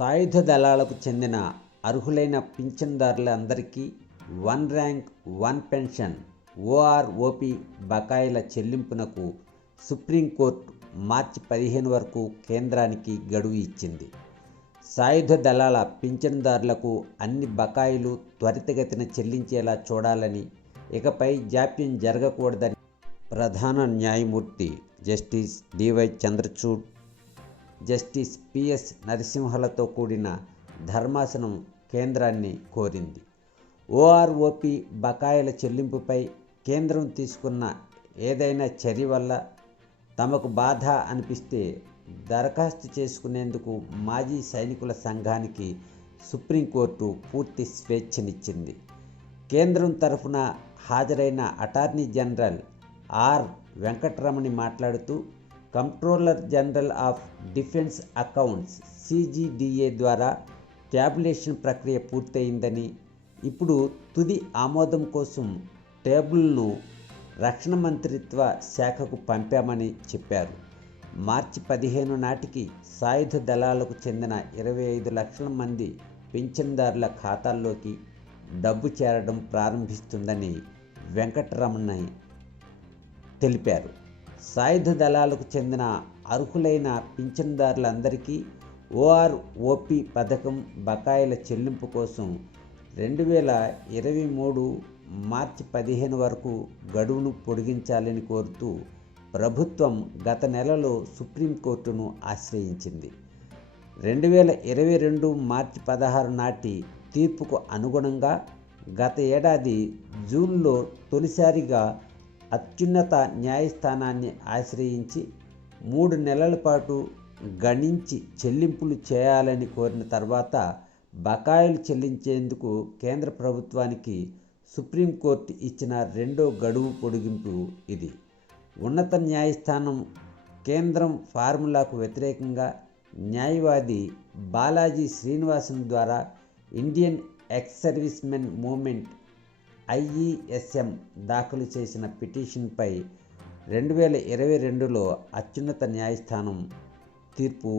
సాయుధ దళాలకు చెందిన అర్హులైన పింఛన్దారులందరికీ వన్ ర్యాంక్ వన్ పెన్షన్ ఓఆర్ఓపి బకాయిల చెల్లింపునకు సుప్రీంకోర్టు మార్చి 15 వరకు కేంద్రానికి గడువు ఇచ్చింది. సాయుధ దళాల పింఛన్దారులకు అన్ని బకాయిలు త్వరితగతిన చెల్లించేలా చూడాలని, ఇకపై జాప్యం జరగకూడదని ప్రధాన న్యాయమూర్తి justice DY Chandrachud, justice PS నరసింహలతో కూడిన ధర్మాసనం కేంద్రాన్ని కోరింది. ఓఆర్ఓపి బకాయిల చెల్లింపుపై కేంద్రం తీసుకున్న ఏదైనా చర్య వల్ల తమకు బాధ అనిపిస్తే దరఖాస్తు చేసుకునేందుకు మాజీ సైనికుల సంఘానికి సుప్రీంకోర్టు పూర్తి స్వేచ్ఛనిచ్చింది. కేంద్రం తరఫున హాజరైన అటార్నీ జనరల్ ఆర్ వెంకటరమణి మాట్లాడుతూ, comptroller general of defence accounts CGDA ద్వారా ట్యాబులేషన్ ప్రక్రియ పూర్తయిందని, ఇప్పుడు తుది ఆమోదం కోసం టేబుల్ను రక్షణ మంత్రిత్వ శాఖకు పంపామని చెప్పారు. మార్చి 15 నాటికి సాయుధ దళాలకు చెందిన 25 లక్షల మంది పింఛన్దారుల ఖాతాల్లోకి డబ్బు చేరడం ప్రారంభిస్తుందని వెంకటరమణి తెలిపారు. సాయుధ దళాలకు చెందిన అర్హులైన పింఛన్దారులందరికీ ఓఆర్ఓపి పథకం బకాయిల చెల్లింపు కోసం 2023 మార్చి 15 వరకు గడువును పొడిగించాలని కోరుతూ ప్రభుత్వం గత నెలలో సుప్రీంకోర్టును ఆశ్రయించింది. 2022 మార్చి 16 నాటి తీర్పుకు అనుగుణంగా గత ఏడాది జూన్లో తొలిసారిగా అత్యున్నత న్యాయస్థానాన్ని ఆశ్రయించి 3 నెలల పాటు గణించి చెల్లింపులు చేయాలని కోరిన తర్వాత బకాయిలు చెల్లించేందుకు కేంద్ర ప్రభుత్వానికి సుప్రీంకోర్టు ఇచ్చిన రెండో గడువు పొడిగింపు ఇది. ఉన్నత న్యాయస్థానం కేంద్రం ఫార్ములాకు వ్యతిరేకంగా న్యాయవాది బాలాజీ శ్రీనివాసన్ ద్వారా Indian ex servicemen movement IESM దాఖలు చేసిన పిటిషన్పై 2022లో అత్యున్నత న్యాయస్థానం తీర్పు